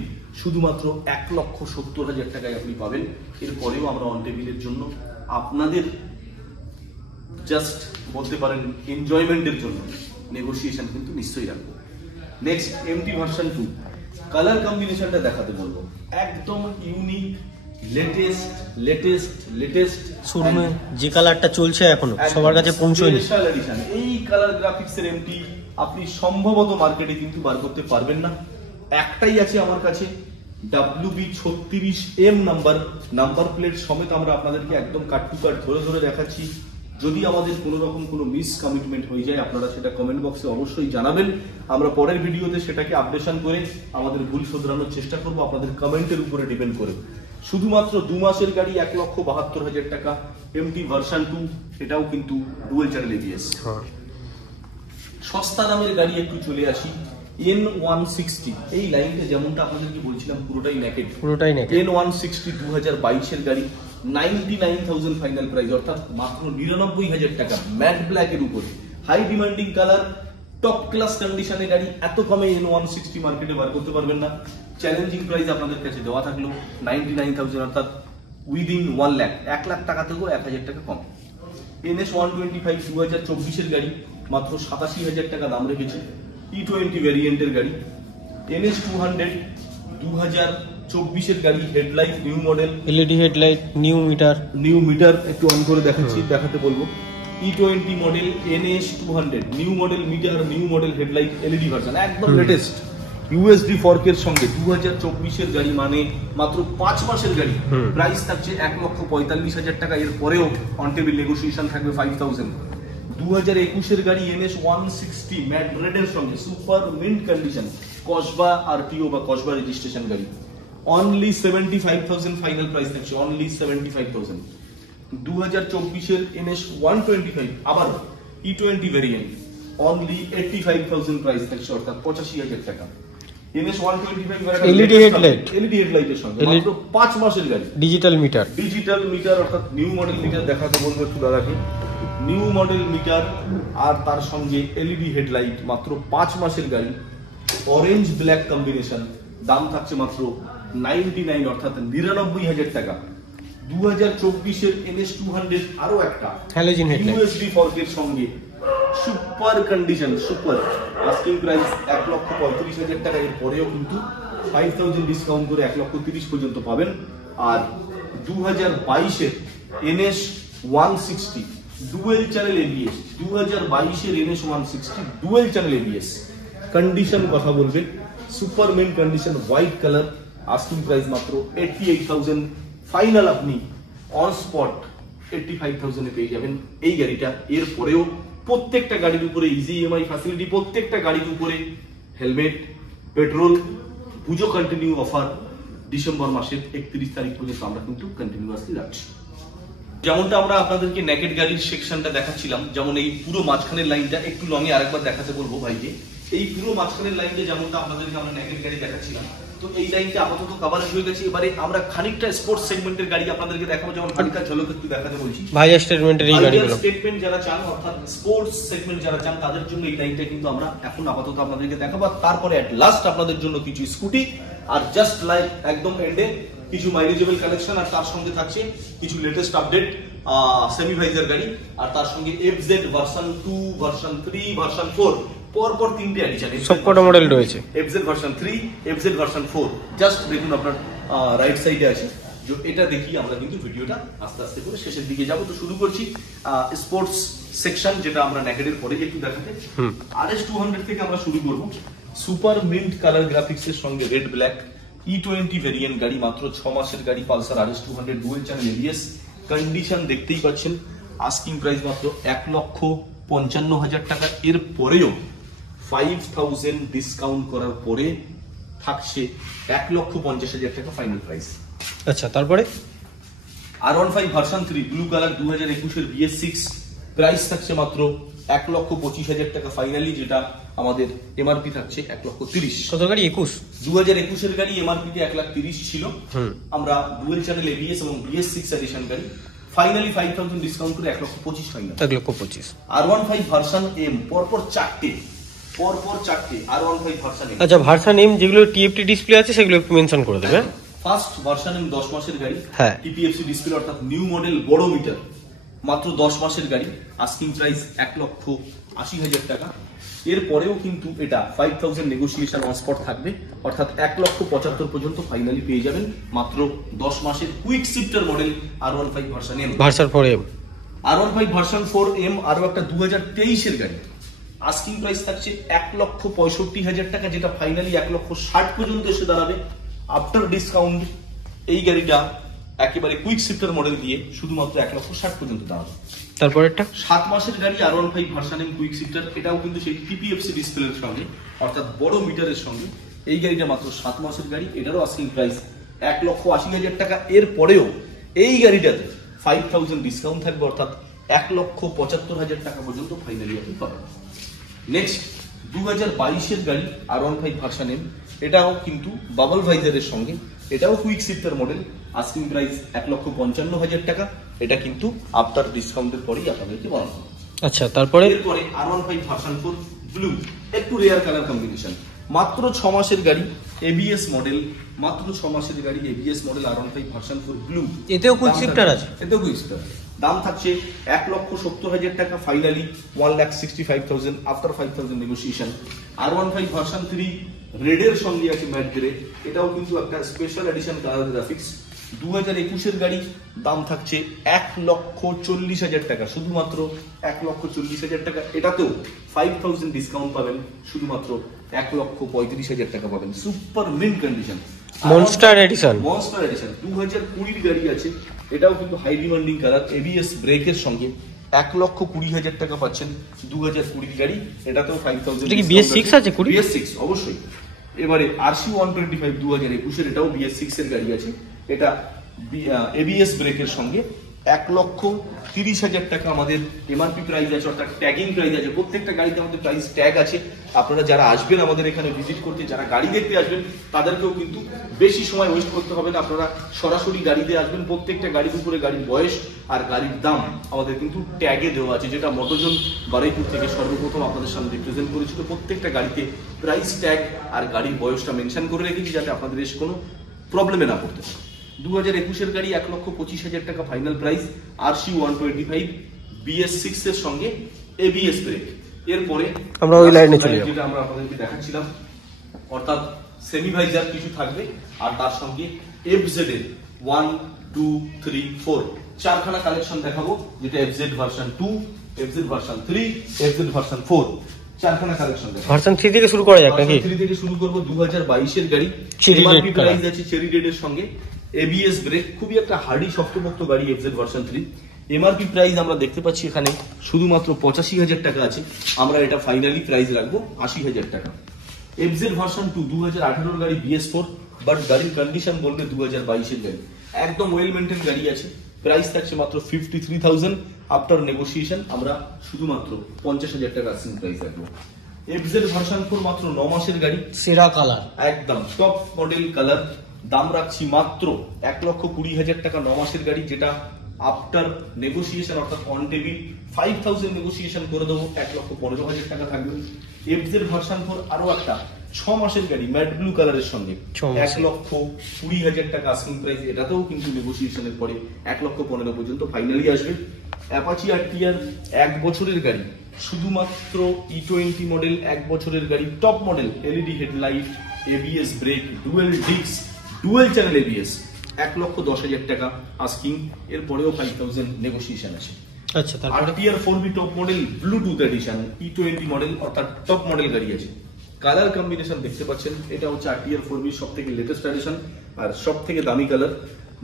শুধুমাত্র 1,70,000 টাকায় আপনি পাবেন। এরপরেও আমরা অন টেবিলের জন্য আপনাদের জাস্ট বলতে পারেন এনজয়মেন্টের জন্য নেগোসিয়েশন কিন্তু নিশ্চয়ই রাখবো। নেক্সট এমটি ভার্সন 2, কালার কম্বিনেশনটা দেখাতে বলবো, একদম ইউনিক, লেটেস্ট শোরুমে যে কালারটা চলছে এখনো সবার কাছে পৌঁছয়নি। স্পেশাল এডিশন এই কালার গ্রাফিক্সের এমটি আপনি সম্ভবত মার্কেটে কিন্তু বার করতে পারবেন না। একটাই আছে আমার কাছে, WB36M নাম্বার প্লেট সমেত আমরা আপনাদেরকে একদম কাট টু কাট ধরে দেখাচ্ছি। যদি আমাদের কোনো রকম কোনো মিস কমিটমেন্ট হয়ে যায়, আপনারা সেটা কমেন্ট বক্সে অবশ্যই জানাবেন। আমরা পরের ভিডিওতে সেটাকে আপডেশন করে আমাদের ভুল শোধরানোর চেষ্টা করব, আপনাদের কমেন্টের উপরে ডিপেন্ড করে। শুধুমাত্র 2 মাসের গাড়ি, 1,72,000 টাকা, এমটি ভার্সন 2, এটাও কিন্তু ডুয়াল চ্যানেল এবিএস। সস্তা দামের গাড়ি একটু চলে আসি, N160। এই লাইনটা যেমনটা আপনাদেরকে বলছিলাম পুরোটাই নেকেড। N160 2022 গাড়ি, 99,000 ফাইনাল প্রাইস, অর্থাৎ মাত্র 99,000 টাকা, ম্যাট ব্ল্যাকের উপরে, high demanding colour, top class কন্ডিশনের গাড়ি। এত কমে N160 মার্কেটে বার করতে পারবেন না। চ্যালেঞ্জিং প্রাইস আপনাদের কাছে দেওয়া থাকলো 99,000, অর্থাৎ উইদিন 1 লাখ, 1 লাখ টাকা থেকেও 1,000 টাকা কম। NS125 2024 গাড়ি, মাত্র 87,000 টাকা দাম রেখেছে, E20 ভ্যারিয়েন্টের গাড়ি। NS200 2024 গাড়ি, headlight new model, LED headlight, new meter একটু অন করে দেখাতে বলবো। E20 model NS200 new model meter, new model headlight, LED version, একদম লেটেস্ট, USD ফর্কের সঙ্গে 2024 গাড়ি, মানে মাত্র 5 মাসের গাড়ি। প্রাইস থাকছে 1,45,000 টাকা। এর পরেও অন টেবিল নেগোসিয়েশন থাকবে 5,000। 2021 গাড়ি NS160 ম্যাট রেডের সঙ্গে, super mint condition, Kasba RTO বা কসবা রেজিস্ট্রেশন গাড়ি, অনলি 75,000 ফাইনাল প্রাইস থাকছে, অনলি 75,000। 2024 NS125 আবার E20 ভ্যারিয়েন্ট, অনলি 85,000 প্রাইস থাকছে, অর্থাৎ 85,000 টাকা। NS125 LED হেডলাইটের সঙ্গে, মাত্র 5 মাসের গাড়ি। ডিজিটাল মিটার, অর্থাৎ নিউ মডেল মিটার দেখাতে বলবো একটু দাদাকে, নিউ মডেল মিটার আর তার সঙ্গে LED হেডলাইট, মাত্র 5 মাসের গাড়ি, অরেঞ্জ ব্ল্যাক কম্বিনেশন, দাম থাকছে মাত্র 99, অর্থাৎ 99,000 টাকা। 2024 NS200 আরো একটা হ্যালোজেন হেডলাইট, USD ফর্কের সঙ্গে, super condition, super, asking price 1,35,000 টাকা। এর পরেও কিন্তু 5,000 ডিসকাউন্ট করে 1,30,000 পর্যন্ত পাবেন। আর 2022 NS160 dual channel ABS, 2022 NS160 dual channel ABS, condition কথা বলবেন, super mint condition, white colour, asking price মাত্র 88,000। ফাইনাল আপনি অন স্পট 85,000 এ পেয়ে যাবেন এই গাড়িটা। এর পরেও প্রত্যেকটা গাড়ির উপরে ইজি EMI ফ্যাসিলিটি, প্রত্যেকটা গাড়ির উপরে হেলমেট, পেট্রোল, পুজো কন্টিনিউ অফার ডিসেম্বর মাসের 31 তারিখ পর্যন্ত আমরা কিন্তু কন্টিনিউয়াসলি রাখছি। যেমনটা আমরা আপনাদেরকে নেকেড গাড়ির সেকশনটা দেখাচ্ছিলাম, যেমন এই পুরো মাঝখানের লাইনটা একটু লং এ আরেকবার দেখাতে বলবো ভাইকে। এই পুরো মাঝখানের লাইনটা যেমনটা আপনাদেরকে আমরা নেকেড গাড়ি দেখাচ্ছিলাম, তো এই লাইনটা আপাতত কভারেজ হয়ে গেছে। এবারে আমরা খানিকটা স্পোর্টস সেগমেন্টের গাড়ি আপনাদেরকে দেখাবো, যেমন খানিকটা ঝলক একটু দেখাতে বলছি। ভাইজার স্টেটমেন্টের এই গাড়িগুলো, স্টেটমেন্ট যারা চান অর্থাৎ স্পোর্টস সেগমেন্ট যারা চান তাদের জন্য এই লাইনটা কিন্তু আমরা এখন আপাতত আপনাদেরকে দেখাবো। তারপরে এট লাস্ট আপনাদের জন্য কিছু স্কুটি, আর জাস্ট লাইক একদম এন্ডে কিছু মাইলেজেবল কালেকশন, আর তার সঙ্গে থাকছে কিছু লেটেস্ট আপডেট সেমি ভাইজার গাড়ি, আর তার সঙ্গে এফজেড ভার্সন 2, ভার্সন 3, ভার্সন 4 পরপর তিনটে এডিশন সবকটা মডেল রয়েছে। FZ version 3, FZ version 4 just দেখুন আপনার রাইট সাইডে আছে। যে এটা দেখি আমরা কিন্তু ভিডিওটা আস্তে আস্তে করে শেষের দিকে যাব। তো শুরু করছি স্পোর্টস সেকশন, যেটা আমরা নেকেডের পরে একটু দেখাতে। RS 200 থেকে আমরা শুরু করব। সুপার মিন্ট কালার গ্রাফিক্স এর সঙ্গে রেড ব্ল্যাক E20 ভেরিয়েন্ট গাড়ি, মাত্র 6 মাসের গাড়ি, Pulsar RS 200 dual channel ABS। Condition দেখতেই পাচ্ছেন। আস্কিং প্রাইস মাত্র 1,55,000 টাকা। এর পরেও 5,000 ডিসকাউন্ট করার পরে থাকছে 1,50,000 টাকা ফাইনাল প্রাইস। আচ্ছা, তারপরে R15 ভার্সন 3 ব্লু কালার 2021 এর BS6, প্রাইস থাকছে মাত্র 1,25,000 টাকা ফাইনালি, যেটা আমাদের এমআরপি থাকছে 1,30,000। কত গাড়ি? 21 2021 এর গাড়ি, এমআরপি তে 1,30,000 ছিল। আমরা ডুয়েল চ্যানেল ABS এবং BS6 এডিশন গাড়ি ফাইনালি 5,000 ডিসকাউন্ট করে 1,25,000 ফাইনাল। 1,25,000। R15 ভার্সন M পরপর চারটে R15 ভার্সন M। আচ্ছা, ভার্সন এম যেগুলো TFT ডিসপ্লে আছে সেগুলো একটু মেনশন করে দেবে। ফার্স্ট ভার্সন M 10 মাসের গাড়ি, হ্যাঁ, TPFC ডিসপ্লে অর্থাৎ নিউ মডেল, বড় মিটার, মাত্র 10 মাসের গাড়ি। আস্কিং প্রাইস 1,80,000 টাকা। এরপরেও কিন্তু এটা 5,000 নেগোসিয়েশন অন স্পট থাকবে, অর্থাৎ 1,75,000 পর্যন্ত ফাইনালি পেয়ে যাবেন মাত্র 10 মাসের quick shifter model R15 version M। Version 4M, R15 version 4M আরো একটা 2023 এর গাড়ি। আস্কিং প্রাইস থাকছে 1,65,000 টাকা, যেটা ফাইনালি 1,60,000 পর্যন্ত এসে দাঁড়াবে আফটার ডিসকাউন্ট। এই গাড়িটা একেবারে কুইক শিফটার মডেল দিয়ে শুধুমাত্র 1,60,000 পর্যন্ত দাঁড়াবে। তারপরেরটা 7 মাসের গাড়ি R15 version M quick shifter, এটাও কিন্তু সেই TPFC ডিসপ্লের সঙ্গে অর্থাৎ বড় মিটারের সঙ্গে। এই গাড়িটা মাত্র 7 মাসের গাড়ি, এটারও আস্কিং প্রাইস 1,80,000 টাকা। এর পরেও এই গাড়িটাতে 5,000 ডিসকাউন্ট থাকবে, অর্থাৎ 1,75,000 টাকা পর্যন্ত ফাইনালি আপনি পাবেন। নেক্সট 2022 এর গাড়ি R15 ভার্সন M, এটাও কিন্তু বাবল ভাইজারের সঙ্গে, এটাও quick shifter model. Asking price 1,55,000 টাকা। এটা কিন্তু আফটার ডিসকাউন্টের পরেই আপনাদেরকে বলা হবে। আচ্ছা, তারপরে এরপরে R15 ভার্সন 4 ব্লু, একটু রেয়ার কালার কম্বিনেশন, মাত্র 6 মাসের গাড়ি, ABS মডেল, মাত্র 6 মাসের গাড়ি, ABS model R15 version 4 blue. এতেও কুইক শিফটার আছে? এতেও কুইক শিফটার। দাম থাকছে 1,70,000 টাকা finally, 1,65,000 after 5,000 negotiation. R15 version 3 রেডের সঙ্গে আছে ম্যাট গ্রে, এটাও কিন্তু একটা স্পেশাল এডিশন কালার গ্রাফিক্স। 2021 এর গাড়ি, দাম থাকছে 1,40,000 টাকা, শুধুমাত্র 1,40,000 টাকা। এটাতেও 5,000 ডিসকাউন্ট পাবেন, শুধুমাত্র 1,35,000 টাকা পাবেন। Super mint condition monster edition, 2020 গাড়ি আছে, এটাও কিন্তু হাই ডিমান্ডিং কালার, ABS ব্রেকের সঙ্গে 1,20,000 টাকা পাচ্ছেন। 2020 গাড়ি, এটাতেও 5,000। এটা কি BS6 আছে? BS6 অবশ্যই। এবারে RC 125 2021 এর, এটাও BS6 এর গাড়ি আছে, এটা ABS ব্রেকের সঙ্গে 1,30,000 টাকা আমাদের এমআরপি প্রাইস আছে, অর্থাৎ ট্যাগিং প্রাইস আছে। প্রত্যেকটা গাড়িতে আমাদের প্রাইস ট্যাগ আছে। আপনারা যারা আসবেন আমাদের এখানে ভিজিট করতে, যারা গাড়ি দেখতে আসবেন, তাদেরকেও কিন্তু বেশি সময় ওয়েস্ট করতে হবে না। আপনারা সরাসরি গাড়িতে আসবেন। প্রত্যেকটা গাড়ির উপরে গাড়ির বয়স আর গাড়ির দাম আমাদের কিন্তু ট্যাগে দেওয়া আছে, যেটা মোটোজন বারুইপুর থেকে সর্বপ্রথম আপনাদের সামনে রিপ্রেজেন্ট করেছিল। প্রত্যেকটা গাড়িতে প্রাইস ট্যাগ আর গাড়ির বয়সটা মেনশন করে রেখেছি, যাতে আপনাদের এসে কোনো প্রবলেমে না পড়তে হয়। 2021 এর গাড়ি 1,25,000 টাকা ফাইনাল প্রাইস, RC 125 BS6 এর সঙ্গে ABS ব্রেক। এরপরে আমরা ওই লাইনে চলে যাব, যেটা আমরা আপনাদেরকে দেখাচ্ছিলাম, অর্থাৎ সেমি ভাইজার কিছু থাকবে, আর তার সঙ্গে FZ এর 1, 2, 3, 4 চারখানা কালেকশন দেখাবো, যেটা FZ version 2, FZ version 3, FZ version 4 চারখানা কালেকশন দেখাবো। ভার্সন 3 থেকে শুরু করা যাক নাকি? 3 থেকে শুরু করব। 2022 এর গাড়ি, চেরি রেড প্রাইস আছে চেরি রেড এর সঙ্গে ABS ব্রেক, খুবই একটা হার্ডি শক্তপোক্ত গাড়ি FZ ভার্সন 3। এমআরপি প্রাইস আমরা দেখতে পাচ্ছি এখানে শুধুমাত্র 85,000 টাকা আছে, আমরা এটা ফাইনালি প্রাইস রাখবো 80,000 টাকা। FZ ভার্সন 2 2018 গাড়ি BS4, বাট গাড়ির কন্ডিশন বলতে 2022 এর গাড়ি, একদম ওয়েল মেইনটেইন গাড়ি আছে। প্রাইস থাকছে মাত্র 53,000 আফটার নেগোসিয়েশন, আমরা শুধুমাত্র 50,000 টাকা আসিং প্রাইস রাখবো। এফজেড ভার্সন 4 মাত্র 9 মাসের গাড়ি, সেরা কালার, একদম টপ মডেল কালার। দাম রাখছি মাত্র 1,20,000 টাকা 9 মাসের গাড়ি, যেটা আফটার নেগোসিয়েশন অর্থাৎ অন টেবিল 5000 নেগোসিয়েশন করে দেবো, 1,15,000 টাকা থাকবে। এফজেড ভার্সন 4 আরো একটা 6 মাসের গাড়ি ম্যাট ব্লু কালারের সঙ্গে 1,20,000 টাকা আস্কিং প্রাইস, এটাতেও কিন্তু নেগোসিয়েশনের পরে 1,15,000 পর্যন্ত ফাইনালি আসবে। অ্যাপাচি আরটিআর 1 বছরের গাড়ি, শুধুমাত্র E20 মডেল 1 বছরের গাড়ি, top model, LED headlight, ABS brake, dual disk, dual channel ABS, 1,10,000 টাকা আস্কিং, এর পরেও 5000 নেগোসিয়েশন আছে। আচ্ছা, তারপর RTR 4B top model Bluetooth edition, E20 model অর্থাৎ টপ মডেল গাড়ি আছে। কালার কম্বিনেশন দেখতে পাচ্ছেন, এটা হচ্ছে আরটিআর 4B সবথেকে লেটেস্ট এডিশন আর সবথেকে দামি কালার।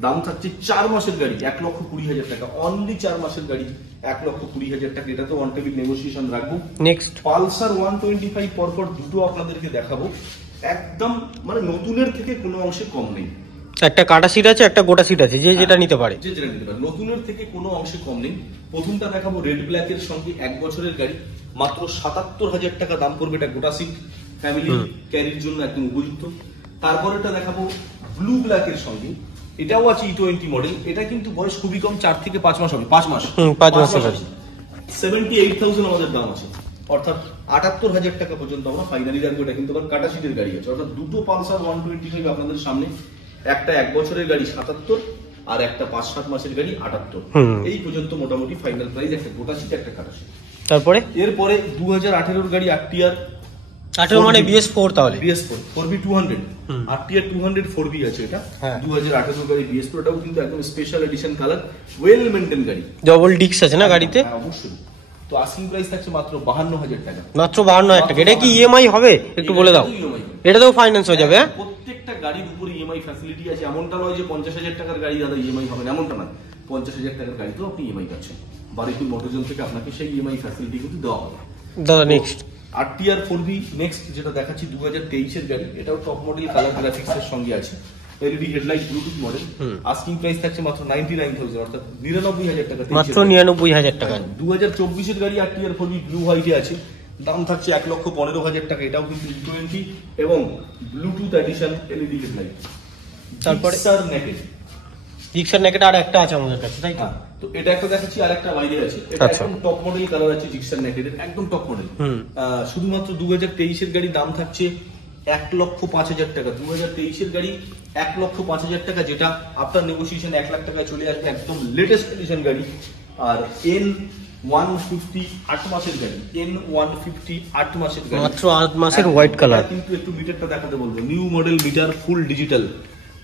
দাম থাকছে 4 মাসের গাড়ি 1,20,000 টাকা, অনলি 4 মাসের গাড়ি 1,20,000 টাকা, এটা তো অন টেবিল নেগোসিয়েশন রাখবো। নেক্সট পালসার 125 পরপর দুটো আপনাদেরকে দেখাবো, একদম মানে নতুনের থেকে কোনো অংশে কম নেই। একটা কাটা সিট আছে, একটা গোটা সিট আছে, যে যেটা নিতে পারে, যে যেটা নিতে পারে, নতুনের থেকে কোনো অংশে কম নেই। প্রথমটা দেখাবো রেড ব্ল্যাক এর সঙ্গে 1 বছরের গাড়ি, মাত্র 77,000 টাকা দাম পড়বে, এটা গোটা সিট, ফ্যামিলি ক্যারির জন্য একদম উপযুক্ত। তারপর এটা দেখাবো ব্লু ব্ল্যাক এর সঙ্গে, এটাও আছে E20 মডেল, এটা কিন্তু বয়স খুবই কম, 4 থেকে 5 মাস হবে, 5 মাস 5 মাসের গাড়ি, 78,000 আমাদের দাম আছে, অর্থাৎ 78,000 টাকা পর্যন্ত আমরা ফাইনালি রাখবো। এটা কিন্তু আবার কাটা সিটের গাড়ি আছে, অর্থাৎ দুটো পালসার 125 আপনাদের সামনে, একটা 1 বছরের গাড়ি 77 আর একটা 5-7 মাসের গাড়ি 78। এই পর্যন্ত মোটামুটি ফাইনাল প্রাইস, একটা গোটা সিট একটা কাটা সিট। তারপরে এরপরে 2018 গাড়ি আরটিআর 18 মানে BS4, তাহলে BS4 4B 200, আরটিআর 200 4B আছে, এটা 2018 গাড়ি BS4, এটাও কিন্তু একদম special edition colour, well maintain গাড়ি, ডবল ডিস্ক আছে না গাড়িতে? হ্যাঁ অবশ্যই। তো আস্কিং প্রাইস থাকছে মাত্র 52,000 টাকা, মাত্র 52,000 টাকা। এটা কি ইএমআই হবে একটু বলে দাও? এটাতেও ফাইন্যান্স হয়ে যাবে? প্রত্যেকটা গাড়ির উপরে ইএমআই ফ্যাসিলিটি আছে, এমনটা নয় যে 50,000 টাকার গাড়ি দাদা ইএমআই হবে না, এমনটা না। 50,000 টাকার গাড়িতেও আপনি ইএমআই পাচ্ছেন, বাড়িপুর মোটরজন থেকে আপনাকে সেই ইএমআই ফ্যাসিলিটি কিন্তু দেওয়া হবে। দাদা নেক্সট আরটিআর 4B নেক্সট যেটা দেখাচ্ছি 2023 এর গাড়ি, এটাও টপ মডেল কালার গ্রাফিক্স এর সঙ্গে আছে, LED headlight Bluetooth model. Asking price থাকছে মাত্র 99,000, অর্থাৎ 99,000 টাকা, মাত্র 99,000 টাকা। 2024 এর গাড়ি আরটিআর 4B ব্লু হোয়াইটে আছে, দাম থাকছে 1,15,000 টাকা, এটাও কিন্তু E20 এবং ব্লুটুথ এডিশন এলইডি হেডলাইট। তারপরে স্যার নেকেড, জিক্সার নেকেড আর একটা আছে আমাদের কাছে, তাই তো? তো এটা একটা দেখাচ্ছি, আর একটা বাইরে আছে, এটা একদম টপ মডেল কালার আছে, জিক্সার নেকেডের একদম টপ মডেল। শুধুমাত্র 2023 এর গাড়ি, দাম থাকছে 1,05,000 টাকা। 2023 এর গাড়ি 1,05,000 টাকা, যেটা আফটার নেগোসিয়েশন 1 লাখ টাকায় চলে আসবে, একদম লেটেস্ট এডিশন গাড়ি। আর N150 8 মাসের গাড়ি, N150 8 মাসের গাড়ি, মাত্র 8 মাসের হোয়াইট কালার। কিন্তু একটু মিটারটা দেখাতে বলবো, new model meter, full digital,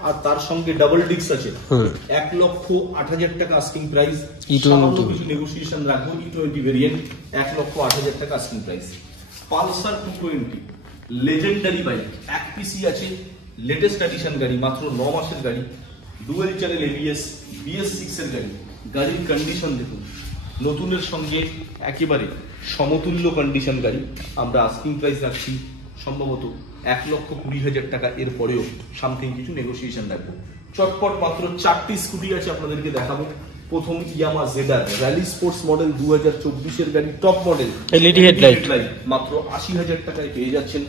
আর তার সঙ্গে ডাবল ডিস্ক আছে, 1,08,000 টাকা আস্কিং প্রাইস, সামান্য কিছু নেগোসিয়েশন রাখবো। E20 ভেরিয়েন্ট 1,08,000 টাকা asking price. Pulsar 220 legendary bike, 1 পিসি আছে, লেটেস্ট এডিশন গাড়ি, মাত্র 9 মাসের গাড়ি, ডুয়েল চ্যানেল এবিএস, BS6 এর গাড়ি। গাড়ির কন্ডিশন দেখুন, নতুনের সঙ্গে একেবারে সমতুল্য কন্ডিশন গাড়ি। আমরা আস্কিং প্রাইস রাখছি সম্ভবত 1,20,000 টাকা, এর পরেও সামথিং কিছু নেগোসিয়েশন রাখবো। চটপট মাত্র 4টি স্কুটি আছে আপনাদেরকে দেখাবো। প্রথম ইয়ামা জেডার র্যালি স্পোর্টস মডেল 2024 এর গাড়ি, টপ মডেল, এলইডি হেডলাইট, মাত্র 80,000 টাকায় পেয়ে যাচ্ছেন।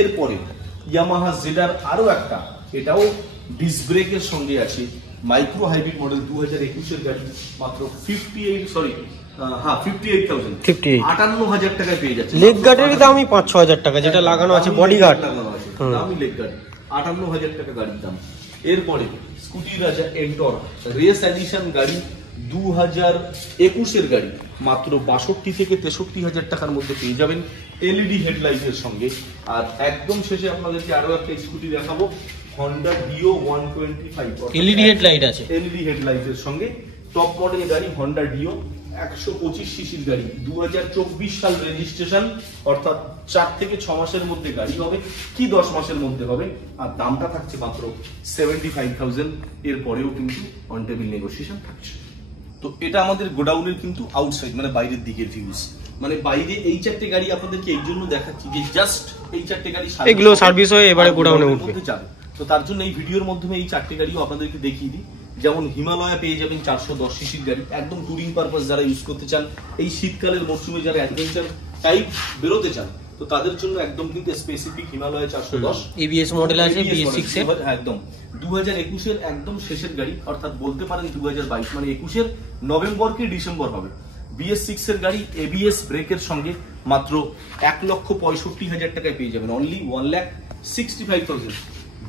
এরপরে ইয়ামাহা জেডার আরো একটা, এটাও ডিস্ক ব্রেকের সঙ্গে আছে, মাইক্রো হাইব্রিড মডেল 2021 এর গাড়ি, মাত্র 58,000 58,000 টাকায় পেয়ে যাচ্ছে। লেগ গার্ডের দামই 5-6,000 টাকা, যেটা লাগানো আছে বডি গার্ড লাগানো আছে, দামি লেগ গার্ড, 58,000 টাকা গাড়ির দাম। এরপরে স্কুটি রাজা এন্টর রেস এডিশন গাড়ি, 2021 এর গাড়ি, মাত্র 62 থেকে 63,000 টাকার মধ্যে পেয়ে যাবেন, এলইডি হেডলাইটের সঙ্গে। আর একদম শেষে আপনাদেরকে আরো একটা স্কুটি দেখাবো, হন্ডা ডিও 125, এলইডি হেডলাইট আছে, এলইডি হেডলাইটের সঙ্গে, টপ মডেল গাড়ি, হন্ডা ডিও 125 সিসির গাড়ি, 2024 সাল রেজিস্ট্রেশন, অর্থাৎ 4 থেকে 6 মাসের মধ্যে গাড়ি হবে কি 10 মাসের মধ্যে হবে। আর দামটা থাকছে মাত্র 75,000, এর পরেও কিন্তু অন টেবিল নেগোসিয়েশন থাকছে। তো এটা আমাদের গোডাউনের কিন্তু আউটসাইড, মানে বাইরের দিকের ভিউজ, মানে বাইরে এই 4টে গাড়ি আপনাদেরকে এই জন্য দেখাচ্ছি যে জাস্ট এই 4টে গাড়ি এগুলো সার্ভিস হয়ে এবারে গোডাউনে উঠবে। তো তার জন্য এই ভিডিওর মাধ্যমে এই 4টে গাড়িও আপনাদেরকে দেখিয়ে দিই। যেমন হিমালয়া পেয়ে যাবেন 410 সিসির গাড়ি, একদম টুরিং পারপাস যারা ইউজ করতে চান, এই শীতকালের মরশুমে যারা অ্যাডভেঞ্চার টাইপ বেরোতে চান, তো তাদের জন্য একদম কিন্তু স্পেসিফিক হিমালয় 410 এবিএস মডেল আছে BS6 এর, একদম 2021 এর একদম শেষের গাড়ি, অর্থাৎ বলতে পারেন 2022 মানে 21 এর নভেম্বর কি ডিসেম্বর হবে। BS6 এর গাড়ি এবিএস ব্রেকের সঙ্গে মাত্র 1,65,000 টাকায় পেয়ে যাবেন, অনলি 1,65,000।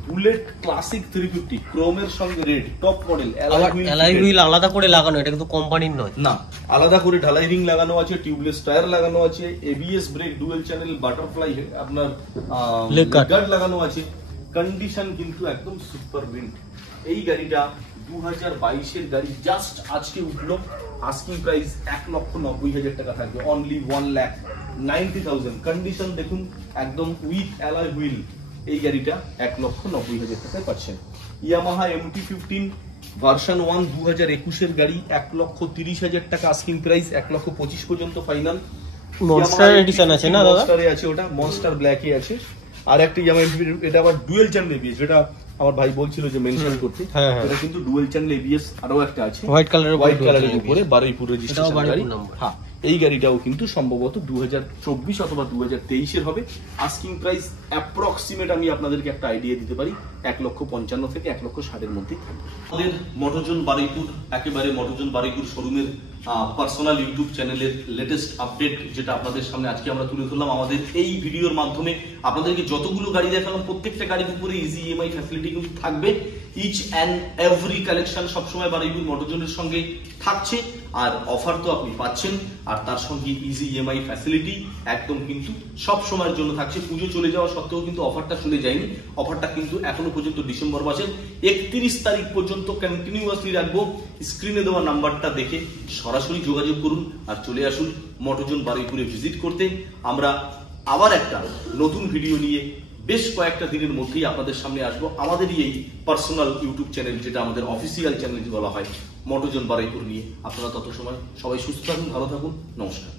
বুলেট ক্লাসিক 350 ক্রোমের সঙ্গে red top model, alloy wheel আলাদা করে লাগানো, এটা কিন্তু কোম্পানির নয় না, আলাদা করে ঢালাই রিং লাগানো আছে, টিউবলেস টায়ার লাগানো আছে, ABS brake, dual channel, butterfly আপনার লেগ গার্ড লাগানো আছে। কন্ডিশন কিন্তু একদম সুপার মিন্ট। এই গাড়িটা 2022 এর গাড়ি, জাস্ট আজকে উঠলো, আস্কিং প্রাইস 1,90,000 টাকা থাকবে, অনলি 1,90,000। কন্ডিশন দেখুন একদম উইথ অ্যালয় হুইল, এই গাড়িটা 1,90,000 টাকায় পাচ্ছেন। ইয়ামাহা MT-15 ভার্সন 1 2021 এর গাড়ি, 1,30,000 টাকা আস্কিং প্রাইস, 1,25,000 পর্যন্ত ফাইনাল। মনস্টার এডিশন আছে না দাদা? মনস্টারে আছে, ওটা মনস্টার ব্ল্যাকে আছে। আর একটা ইয়ামাহা MT-15, এটা আবার ডুয়াল চ্যানেল এবিএস, যেটা আমার ভাই বলছিল যে মেনশন করতে, এটা কিন্তু ডুয়াল চ্যানেল এবিএস আরো একটা আছে, হোয়াইট কালারের উপরে বারুইপুর রেজিস্ট্রেশন গাড়ি। হ্যাঁ, এই গাড়িটাও কিন্তু সম্ভবত 2024 অথবা 2023 এর হবে। আস্কিং প্রাইস অ্যাপ্রক্সিমেট আমি আপনাদেরকে একটা আইডিয়া দিতে পারি, 1,55,000 থেকে 1,60,000 এর মধ্যে থাকবে। আমাদের মোটরজন বারুইপুর, একেবারে মোটরজন বারুইপুর শোরুমের পার্সোনাল ইউটিউব চ্যানেলের লেটেস্ট আপডেট, যেটা আপনাদের সামনে আজকে আমরা তুলে ধরলাম। আমাদের এই ভিডিওর মাধ্যমে আপনাদেরকে যতগুলো গাড়ি দেখালাম, প্রত্যেকটা গাড়ির উপরে ইজি ইএমআই ফ্যাসিলিটি কিন্তু থাকবে। ইচ অ্যান্ড এভরি কালেকশন সবসময় বারুইপুর মোটরজনের সঙ্গে থাকছে, আর অফার তো আপনি পাচ্ছেন, আর তার সঙ্গে ইজি ইএমআই ফ্যাসিলিটি একদম কিন্তু সব সময়ের জন্য থাকছে। পুজো চলে যাওয়া সত্ত্বেও কিন্তু অফারটা চলে যায়নি, অফারটা কিন্তু এখনো পর্যন্ত ডিসেম্বর মাসের 31 তারিখ পর্যন্ত কন্টিনিউয়াসলি রাখবো। স্ক্রিনে দেওয়া নাম্বারটা দেখে সরাসরি যোগাযোগ করুন আর চলে আসুন মোটরজন বারুইপুরে ভিজিট করতে। আমরা আবার একটা নতুন ভিডিও নিয়ে বেশ কয়েকটা দিনের মধ্যেই আপনাদের সামনে আসবো, আমাদেরই এই পার্সোনাল ইউটিউব চ্যানেল, যেটা আমাদের অফিসিয়াল চ্যানেল বলা হয়, মোটরজন বারুইপুর নিয়ে। আপনারা তত সময় সবাই সুস্থ থাকুন, ভালো থাকুন, নমস্কার।